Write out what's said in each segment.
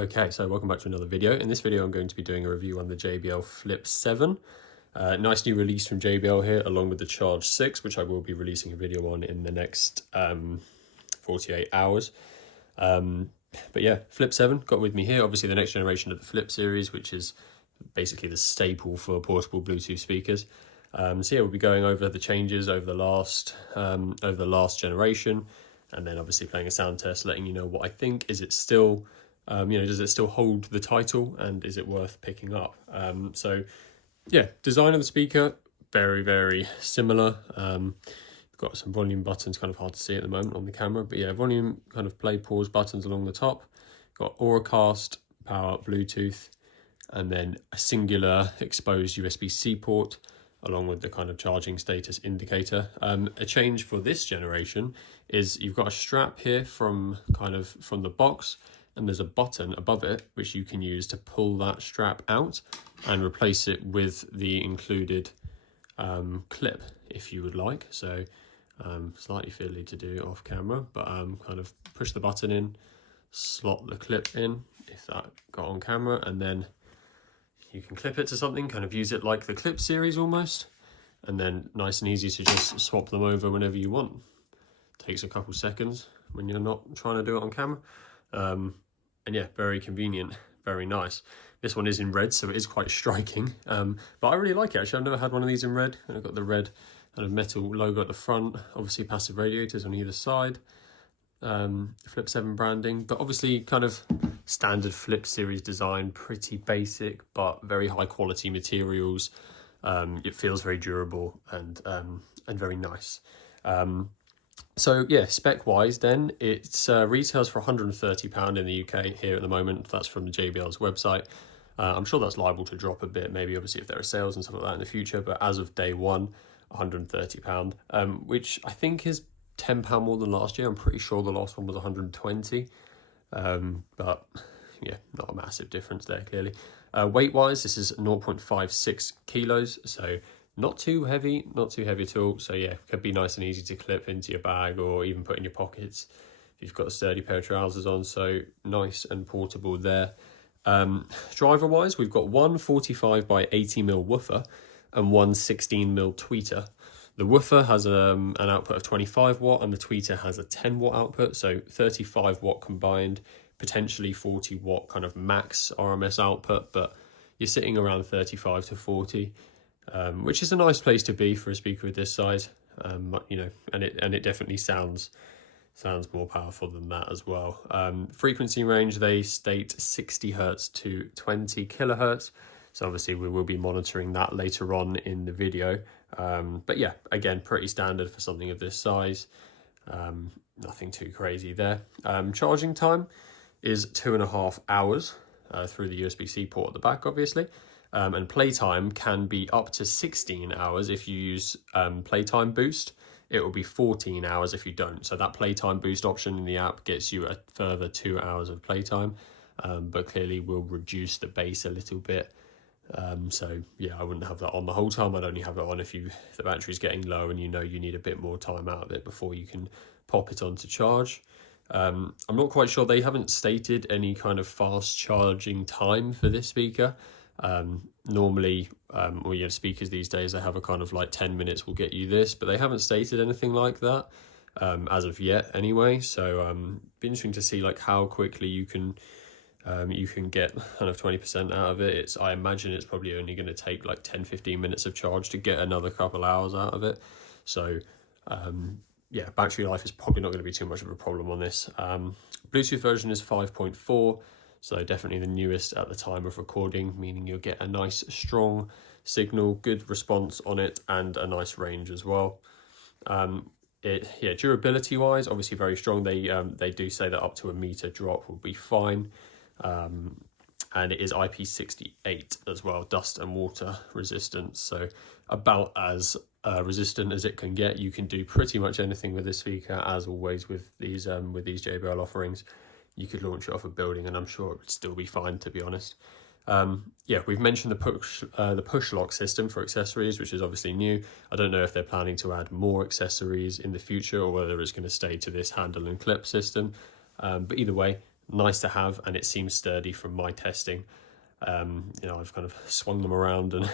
Okay, so welcome back to another video. In this video, I'm going to be doing a review on the JBL Flip 7. Nice new release from JBL here, along with the Charge 6, which I will be releasing a video on in the next 48 hours. But yeah, Flip 7 got with me here. Obviously, the next generation of the Flip series, which is basically the staple for portable Bluetooth speakers. So yeah, we'll be going over the changes over the last generation, and then obviously playing a sound test, letting you know what I think. Is it still does it still hold the title, and is it worth picking up? So yeah, design of the speaker, very, very similar. Got some volume buttons, kind of hard to see at the moment on the camera, but yeah, volume, kind of play, pause buttons along the top. Got Auracast, power, Bluetooth, and then a singular exposed USB-C port, along with the kind of charging status indicator. A change for this generation is you've got a strap here from the box, and there's a button above it which you can use to pull that strap out and replace it with the included clip if you would like. So slightly fiddly to do off camera, but kind of push the button in, slot the clip in if that got on camera, and then you can clip it to something, kind of use it like the clip series almost, and then nice and easy to just swap them over whenever you want. Takes a couple seconds when you're not trying to do it on camera. And yeah, very convenient, very nice. This one is in red, so it is quite striking, but I really like it actually. I've never had one of these in red. I've got the red kind of metal logo at the front, obviously passive radiators on either side, Flip 7 branding, but obviously kind of standard Flip series design, pretty basic but very high quality materials. It feels very durable and very nice. So yeah, spec wise then, it retails for £130 in the UK here at the moment. That's from the JBL's website. I'm sure that's liable to drop a bit, maybe obviously if there are sales and stuff like that in the future, but as of day one, £130, which I think is £10 more than last year. I'm pretty sure the last one was 120, but yeah, not a massive difference there clearly. Weight wise, this is 0.56 kilos, so not too heavy at all. So yeah, could be nice and easy to clip into your bag or even put in your pockets if you've got a sturdy pair of trousers on. So nice and portable there. Driver wise, we've got one 45 by 80mm woofer and one 16mm tweeter. The woofer has an output of 25 watt and the tweeter has a 10 watt output, so 35 watt combined, potentially 40 watt kind of max RMS output, but you're sitting around 35 to 40, which is a nice place to be for a speaker of this size. And it definitely sounds more powerful than that as well. Frequency range, they state 60 hertz to 20 kilohertz. So obviously we will be monitoring that later on in the video. But yeah, again, pretty standard for something of this size. Nothing too crazy there. Charging time is 2.5 hours through the USB-C port at the back, obviously. And playtime can be up to 16 hours if you use Playtime Boost. It will be 14 hours if you don't. So that Playtime Boost option in the app gets you a further 2 hours of playtime, but clearly will reduce the bass a little bit. So yeah, I wouldn't have that on the whole time. I'd only have it on if the battery's getting low and you know you need a bit more time out of it before you can pop it on to charge. I'm not quite sure. They haven't stated any kind of fast charging time for this speaker. Normally, speakers these days, they have a kind of like 10 minutes will get you this, but they haven't stated anything like that as of yet anyway. So be interesting to see like how quickly you can get kind of 20% out of it. I imagine it's probably only going to take like 10-15 minutes of charge to get another couple hours out of it. So yeah, battery life is probably not going to be too much of a problem on this. Bluetooth version is 5.4, so definitely the newest at the time of recording, meaning you'll get a nice strong signal, good response on it, and a nice range as well. Durability wise, obviously very strong. They do say that up to a meter drop will be fine. And it is IP68 as well, dust and water resistant, so about as resistant as it can get. You can do pretty much anything with this speaker, as always with these JBL offerings. You could launch it off a building and I'm sure it would still be fine, to be honest. Yeah, we've mentioned the push lock system for accessories, which is obviously new. I don't know if they're planning to add more accessories in the future or whether it's going to stay to this handle and clip system, but either way, nice to have, and it seems sturdy from my testing. You know, I've kind of swung them around and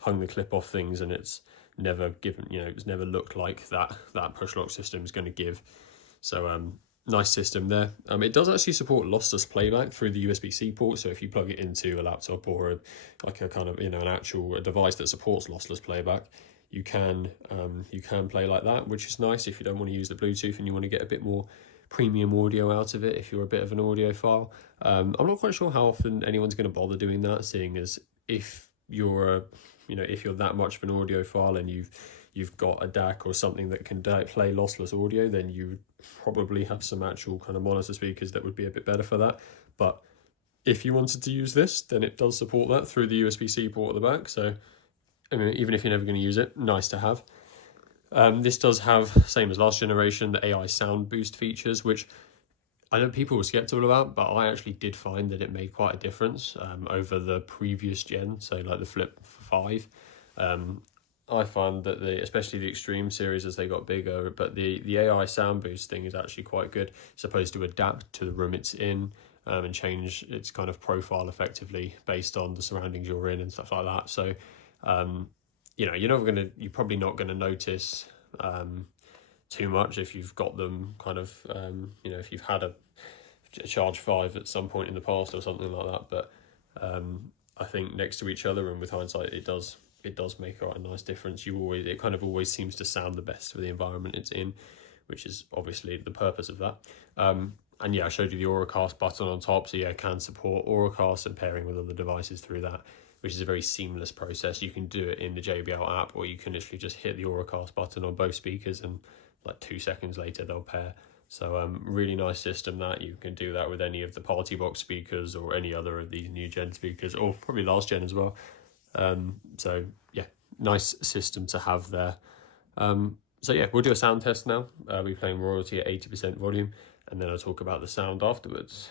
hung the clip off things, and it's never given, you know, it's never looked like that push lock system is going to give. So nice system there. It does actually support lossless playback through the USB-C port. So if you plug it into a laptop or like a kind of, you know, an actual device that supports lossless playback, you can play like that, which is nice if you don't want to use the Bluetooth and you want to get a bit more premium audio out of it if you're a bit of an audiophile. I'm not quite sure how often anyone's going to bother doing that, seeing as if you're if you're that much of an audiophile and you've got a DAC or something that can play lossless audio, then you would probably have some actual kind of monitor speakers that would be a bit better for that. But if you wanted to use this, then it does support that through the USB-C port at the back. So I mean, even if you're never going to use it, nice to have. This does have, same as last generation, the AI sound boost features, which I know people were skeptical about, but I actually did find that it made quite a difference over the previous gen, so like the Flip 5. I found that especially the Extreme series as they got bigger, but the AI sound boost thing is actually quite good. It's supposed to adapt to the room it's in and change its kind of profile effectively based on the surroundings you're in and stuff like that. So you know, you're probably not gonna notice too much if you've got them kind of you know, if you've had a Charge 5 at some point in the past or something like that. But I think next to each other and with hindsight, it does make a nice difference. It kind of always seems to sound the best for the environment it's in, which is obviously the purpose of that. And yeah, I showed you the Auracast button on top, so yeah, it can support Auracast and pairing with other devices through that, which is a very seamless process. You can do it in the JBL app, or you can literally just hit the Auracast button on both speakers and like 2 seconds later they'll pair. So really nice system that you can do that with any of the party box speakers or any other of these new gen speakers, or probably last gen as well. So yeah, nice system to have there. So yeah, we'll do a sound test now. We'll be playing Royalty at 80% volume, and then I'll talk about the sound afterwards.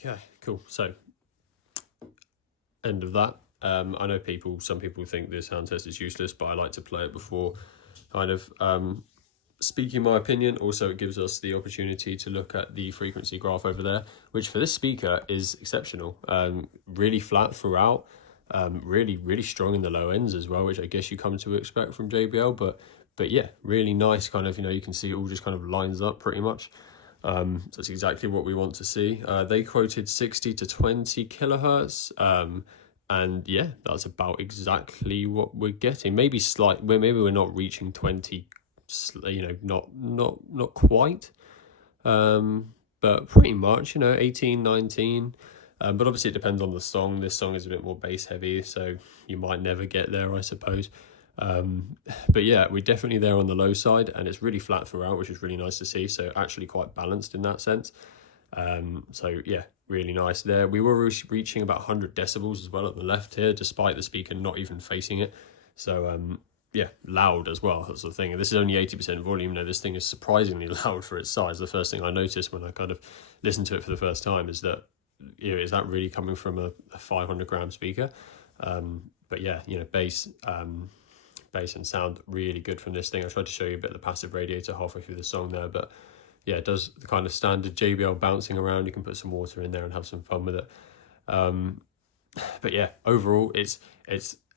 Okay, cool. So, end of that. I know some people think this sound test is useless, but I like to play it before kind of speaking my opinion. Also, it gives us the opportunity to look at the frequency graph over there, which for this speaker is exceptional. Really flat throughout, really strong in the low ends as well, which I guess you come to expect from JBL. But yeah, really nice kind of, you know, you can see it all just kind of lines up pretty much. So that's exactly what we want to see. They quoted 60 to 20 kilohertz. And yeah, that's about exactly what we're getting. Maybe we're not reaching 20, you know, not quite. But pretty much, you know, 18, 19. But obviously it depends on the song. This song is a bit more bass heavy, so you might never get there, I suppose. But yeah, we're definitely there on the low side, and it's really flat throughout, which is really nice to see. So actually quite balanced in that sense. So yeah, really nice there. We were reaching about 100 decibels as well at the left here, despite the speaker not even facing it. So yeah, loud as well, that's the thing. And this is only 80% volume. Now this thing is surprisingly loud for its size. The first thing I noticed when I kind of listened to it for the first time is that, you know, is that really coming from a 500-gram speaker? But yeah, you know, bass and sound really good from this thing. I tried to show you a bit of the passive radiator halfway through the song there, but yeah, it does the kind of standard JBL bouncing around. You can put some water in there and have some fun with it. But yeah, overall, it's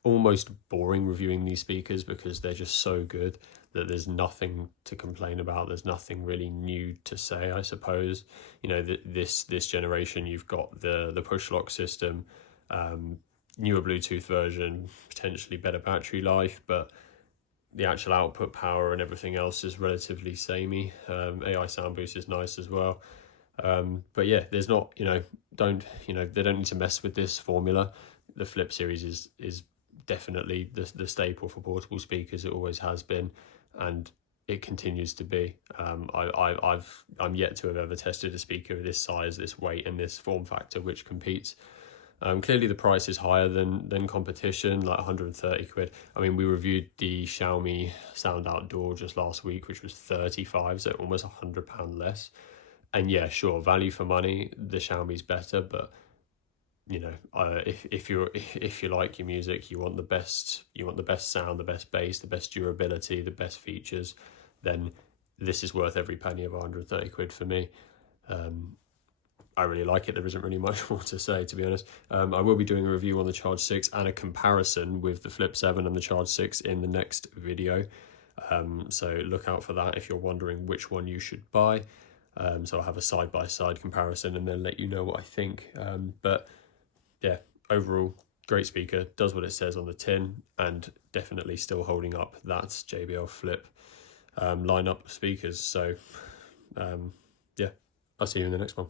almost boring reviewing these speakers because they're just so good that there's nothing to complain about. There's nothing really new to say, I suppose. You know, this generation, you've got the push lock system, newer Bluetooth version, potentially better battery life, but the actual output power and everything else is relatively samey. AI sound boost is nice as well. But yeah, there's not, they don't need to mess with this formula. The Flip series is definitely the staple for portable speakers. It always has been, and it continues to be. I'm yet to have ever tested a speaker of this size, this weight, and this form factor which competes. Clearly the price is higher than competition, like 130 quid. I mean, we reviewed the Xiaomi Sound Outdoor just last week, which was 35, so almost £100 less. And yeah, sure, value for money, the Xiaomi's better, but if you like your music, you want the best sound, the best bass, the best durability, the best features, then this is worth every penny of 130 quid for me. I really like it. There isn't really much more to say, to be honest. I will be doing a review on the Charge 6 and a comparison with the Flip 7 and the Charge 6 in the next video. So look out for that if you're wondering which one you should buy. So I'll have a side-by-side comparison and then let you know what I think. But yeah, overall, great speaker, does what it says on the tin, and definitely still holding up that JBL Flip lineup of speakers. So yeah, I'll see you in the next one.